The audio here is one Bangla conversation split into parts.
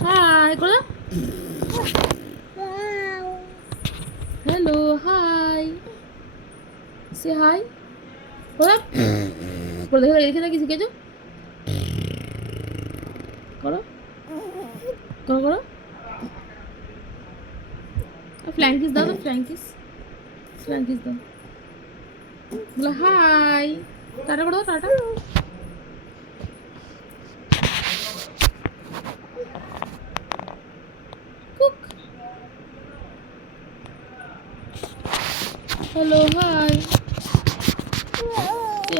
হাই করে হ্যালো হাই সে হাই করে করে দেখে দেখে দেখি শিখেছো করো করো করো ফ্ল্যাঙ্কিস দাও তো ফ্ল্যাঙ্কিস ফ্ল্যাঙ্কিস দাও বলে হাই টাটা করে দাও tata hello hi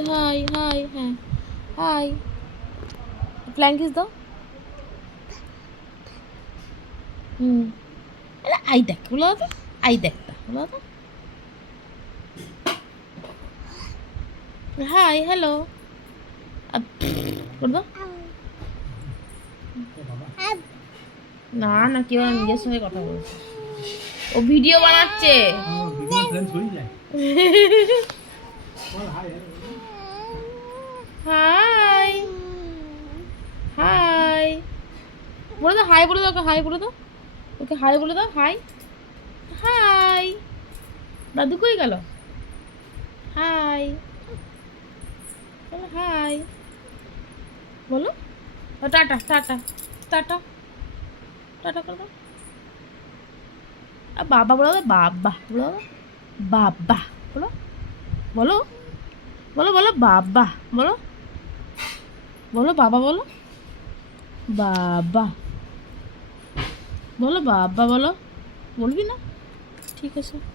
hi hi হ্যাঁ হাই ফ্ল্যাঙ্কিস দাও হুম আই দেখ বলো তো আই দেখটা বলো তো হাই হ্যালো করে দাও না না কেউ নিজের সঙ্গে কথা বলছে। ও ভিডিও বানাচ্ছে। হাই হাই বলে দাও হাই বলে দাও ওকে হাই বলে দাও ওকে হাই বলে দাও হাই হাই দাদু কই গেল হাই বলো হাই বলো ও টাটা টাটা টাটা টাটা করে দাও আর বাবা বলো দাও, বাবা বলো দাও। বাবা। বলো। বলো। বলো বলো, বাবা। বলো। বলো, বাবা বলো। বাবা। বলো বাবা, বলো। বলবি না? ঠিক আছে।